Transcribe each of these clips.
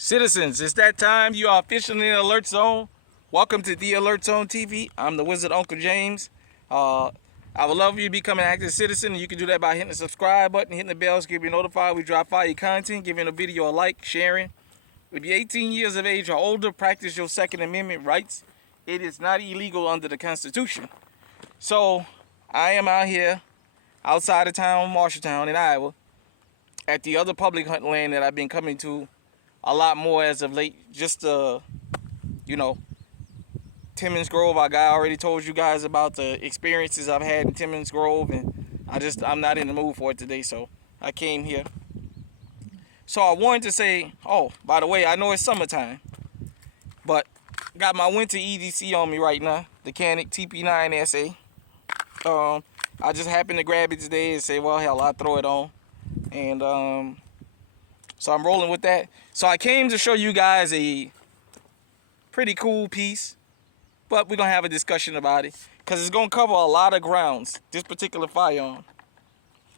Citizens, it's that time. You are officially in the Alert Zone. Welcome to the Alert Zone TV. I'm the Wizard Uncle James. I would love you to become an active citizen. You can do that by hitting the subscribe button, hitting the bell, so you'll be notified we drop fire content, giving a video a like, sharing. If you're 18 years of age or older, practice your Second Amendment rights. It is not illegal under the Constitution. So, I am out here, outside of town, Marshalltown in Iowa, at the other public hunt land that I've been coming to a lot more as of late. Just Timmins Grove. I already told you guys about the experiences I've had in Timmins Grove, and I'm not in the mood for it today, so I came here. So I wanted to say, oh, by the way, I know it's summertime, but got my winter EDC on me right now, the Canic TP9SA. I just happened to grab it today and say, well, hell, I'll throw it on. And so I'm rolling with that. So I came to show you guys a pretty cool piece, but we're going to have a discussion about it because it's going to cover a lot of grounds, this particular firearm.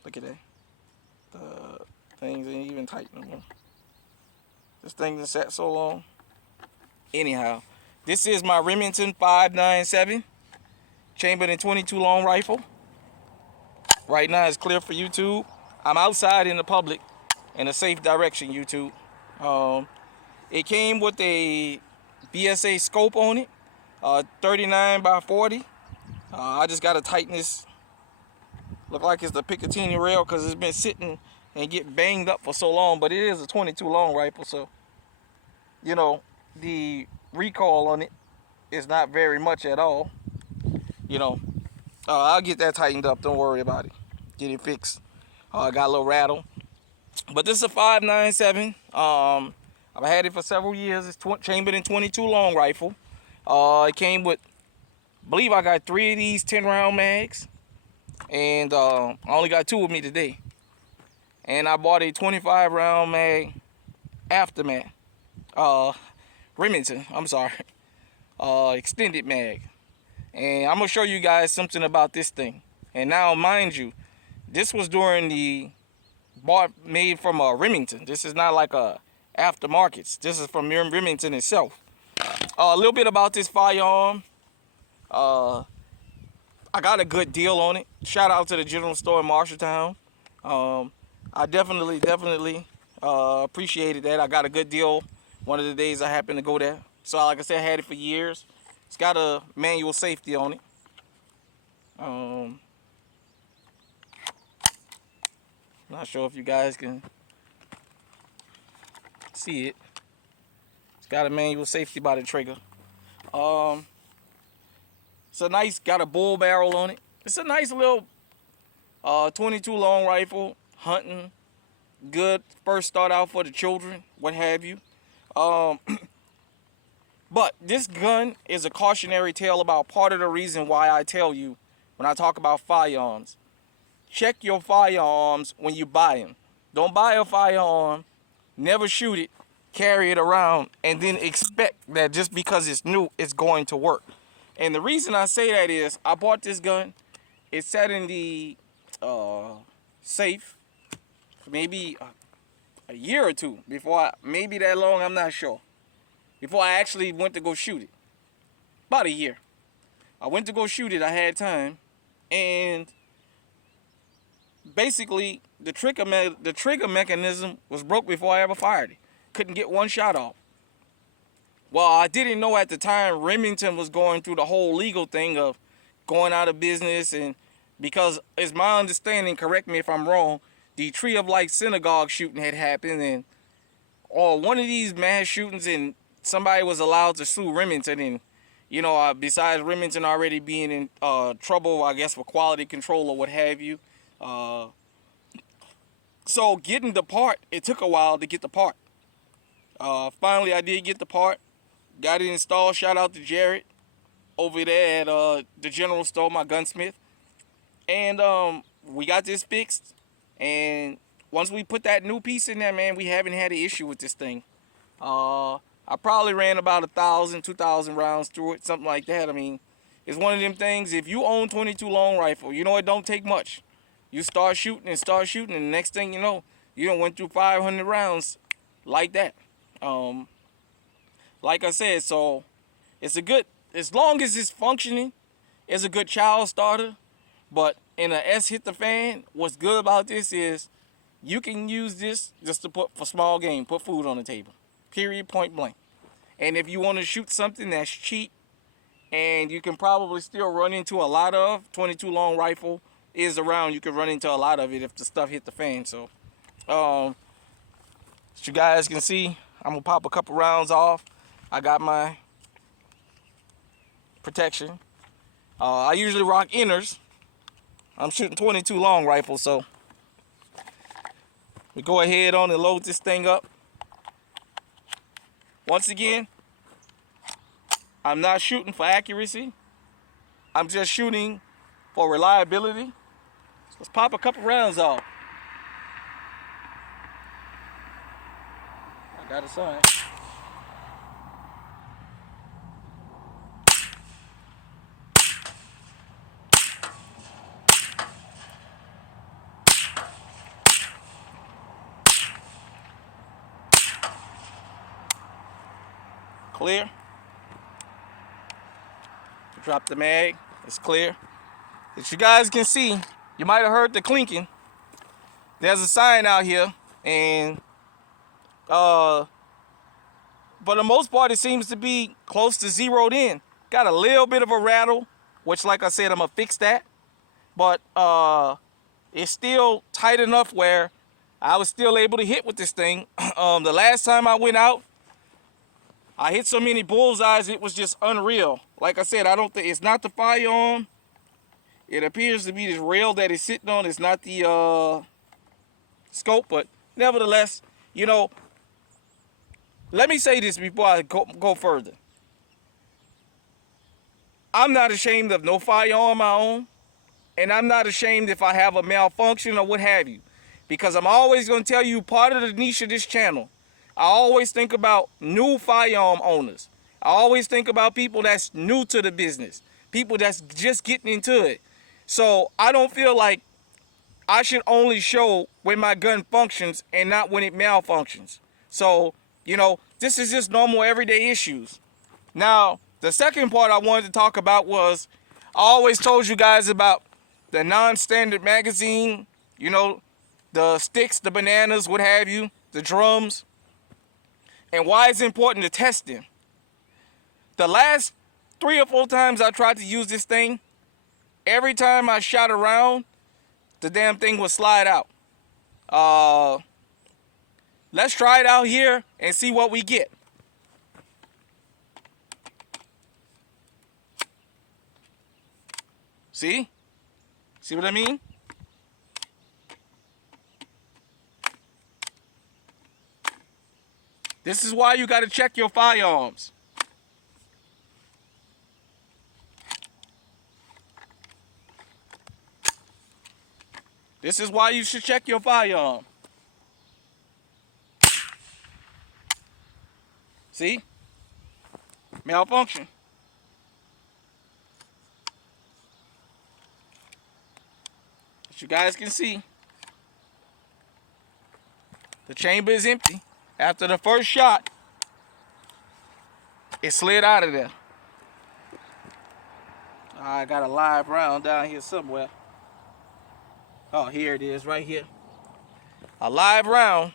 Look at that. The things ain't even tight no more. This thing has sat so long. Anyhow, this is my Remington 597 chambered in .22 long rifle. Right now it's clear for YouTube. I'm outside in the public in a safe direction, YouTube. It came with a BSA scope on it, 39 by 40. I just got to tighten this. Look like it's the Picatinny rail because it's been sitting and get banged up for so long, but it is a .22 long rifle, so you know the recoil on it is not very much at all. I'll get that tightened up. Don't worry about it. Get it fixed. I got a little rattle. But this is a 597. I've had it for several years. It's chambered in .22 long rifle. It came with, I believe I got 3 of these 10-round mags. And I only got 2 with me today. And I bought a 25-round mag aftermath. Remington, I'm sorry. Extended mag. And I'm going to show you guys something about this thing. And now, mind you, this was during the made from Remington. This is not like a aftermarkets. This is from Remington itself. A little bit about this firearm. I got a good deal on it. Shout out to the general store in Marshalltown. I definitely appreciated that. I got a good deal one of the days I happened to go there. So like I said, I had it for years. It's got a manual safety on it. Not sure if you guys can see it. It's got a manual safety by the trigger. It's a nice, got a bull barrel on it. It's a nice little .22 long rifle, hunting, good first start out for the children, what have you. But this gun is a cautionary tale about part of the reason why I tell you when I talk about firearms. Check your firearms when you buy them. Don't buy a firearm, never shoot it, carry it around, and then expect that just because it's new, it's going to work. And the reason I say that is I bought this gun. It sat in the safe for maybe a year or two before, maybe that long, I'm not sure. Before I actually went to go shoot it. About a year. I went to go shoot it, I had time, and basically the trigger mechanism was broke before I ever fired it. Couldn't get one shot off. Well, I didn't know at the time Remington was going through the whole legal thing of going out of business, and because it's my understanding, correct me if I'm wrong, the Tree of Life synagogue shooting had happened, and one of these mass shootings, and somebody was allowed to sue Remington, and besides Remington already being in trouble, I guess, for quality control or what have you. So getting the part, it took a while to get the part. Finally, I did get the part. Got it installed. Shout out to Jared over there at the general store, my gunsmith. And we got this fixed. And once we put that new piece in there, man, we haven't had an issue with this thing. I probably ran about 1,000, 2,000 rounds through it, something like that. I mean, it's one of them things, if you own .22 long rifle, it don't take much. You start shooting, and the next thing you know, you done went through 500 rounds like that. Um, like I said, so it's a good, as long as it's functioning, it's a good child starter. But in a S hit the fan, what's good about this is you can use this just to put for small game, put food on the table. Period, point blank. And if you want to shoot something that's cheap and you can probably still run into a lot of, 22 long rifle is around, you can run into a lot of it if the stuff hit the fan. So, as you guys can see, I'm gonna pop a couple rounds off. I got my protection. I usually rock inners. I'm shooting 22 long rifles, so we go ahead on and load this thing up. Once again, I'm not shooting for accuracy. I'm just shooting for reliability. So let's pop a couple rounds off. I got a sign. Clear. Drop the mag. It's clear. As you guys can see, you might have heard the clinking. There's a sign out here, and for the most part, it seems to be close to zeroed in. Got a little bit of a rattle, which, like I said, I'm gonna fix that. But it's still tight enough where I was still able to hit with this thing. The last time I went out, I hit so many bullseyes, it was just unreal. Like I said, I don't think it's not the firearm. It appears to be this rail that it's sitting on. It's not the scope, but nevertheless, you know, let me say this before I go further. I'm not ashamed of no firearm I own, and I'm not ashamed if I have a malfunction or what have you, because I'm always going to tell you part of the niche of this channel. I always think about new firearm owners. I always think about people that's new to the business, people that's just getting into it. So I don't feel like I should only show when my gun functions and not when it malfunctions. So, you know, this is just normal everyday issues. Now, the second part I wanted to talk about was, I always told you guys about the non-standard magazine, you know, the sticks, the bananas, what have you, the drums, and why it's important to test them. The last 3 or 4 times I tried to use this thing, every time I shot around, the damn thing would slide out. Let's try it out here and see what we get. See? See what I mean? This is why you got to check your firearms. This is why you should check your firearm. See? Malfunction. As you guys can see, the chamber is empty. After the first shot, it slid out of there. I got a live round down here somewhere. Oh, here it is, right here. A live round.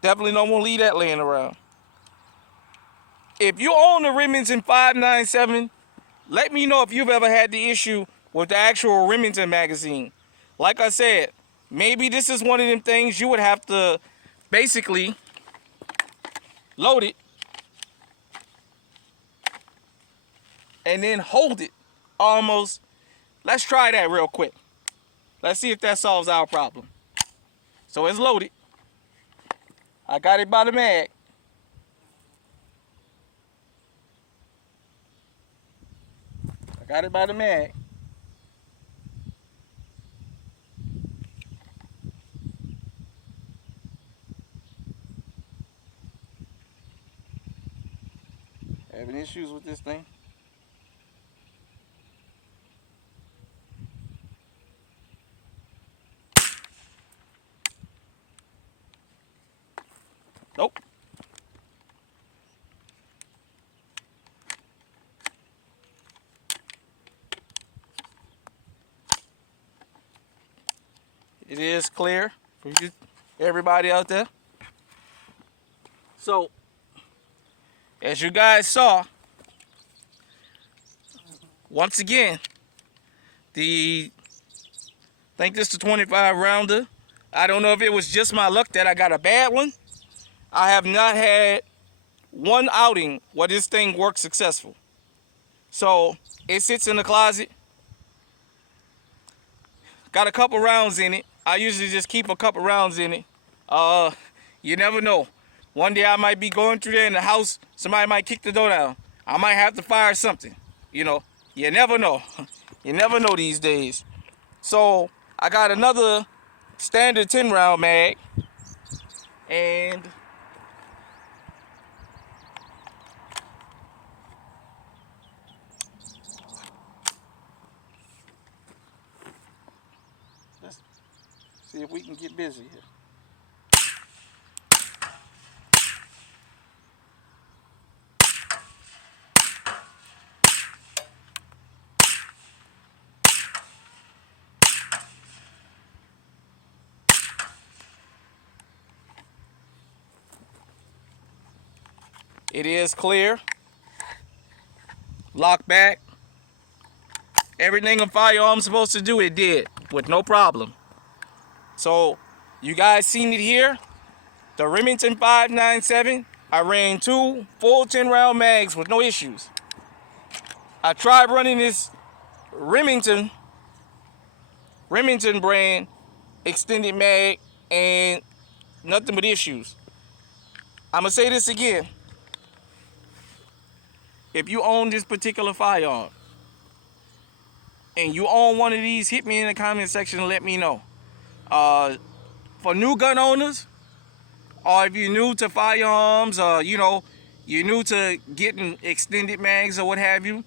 Definitely don't want to leave that laying around. If you own the Remington 597, let me know if you've ever had the issue with the actual Remington magazine. Like I said, maybe this is one of them things you would have to basically load it and then hold it almost. Let's try that real quick. Let's see if that solves our problem. So it's loaded. I got it by the mag. I got it by the mag. Having issues with this thing. Nope. It is clear for you, everybody out there. So, as you guys saw, once again, I think this is the 25 rounder. I don't know if it was just my luck that I got a bad one. I have not had one outing where this thing works successful. So it sits in the closet. Got a couple rounds in it. I usually just keep a couple rounds in it. You never know. One day I might be going through there in the house. Somebody might kick the door down. I might have to fire something. You know, you never know. You never know these days. So I got another standard 10 round mag. And let's see if we can get busy here. It is clear. Lock back. Everything a firearm's supposed to do, it did with no problem. So you guys seen it here. The Remington 597. I ran 2 full 10 round mags with no issues. I tried running this Remington brand extended mag and nothing but issues. I'm gonna say this again. If you own this particular firearm and you own one of these, hit me in the comment section and let me know. For new gun owners, or if you're new to firearms, or you're new to getting extended mags or what have you,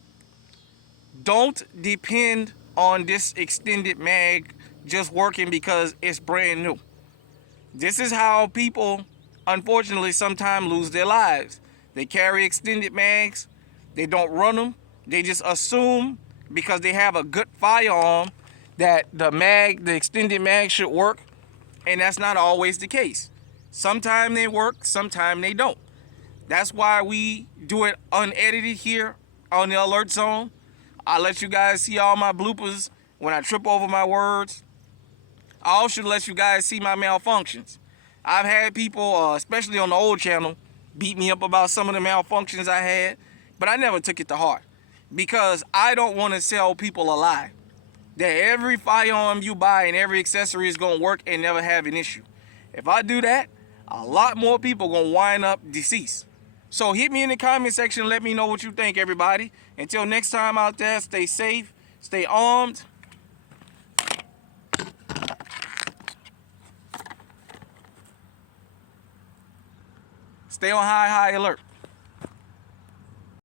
don't depend on this extended mag just working because it's brand new. This is how people, unfortunately, sometimes lose their lives. They carry extended mags. They don't run them. They just assume because they have a good firearm that the extended mag should work, and that's not always the case. Sometimes they work, sometimes they don't. That's why we do it unedited here on the Alert Zone. I let you guys see all my bloopers when I trip over my words. I also let you guys see my malfunctions. I've had people, especially on the old channel, beat me up about some of the malfunctions I had, but I never took it to heart because I don't want to sell people a lie that every firearm you buy and every accessory is going to work and never have an issue. If I do that, a lot more people going to wind up deceased. So hit me in the comment section and let me know what you think, everybody. Until next time out there, stay safe, stay armed. Stay on high alert.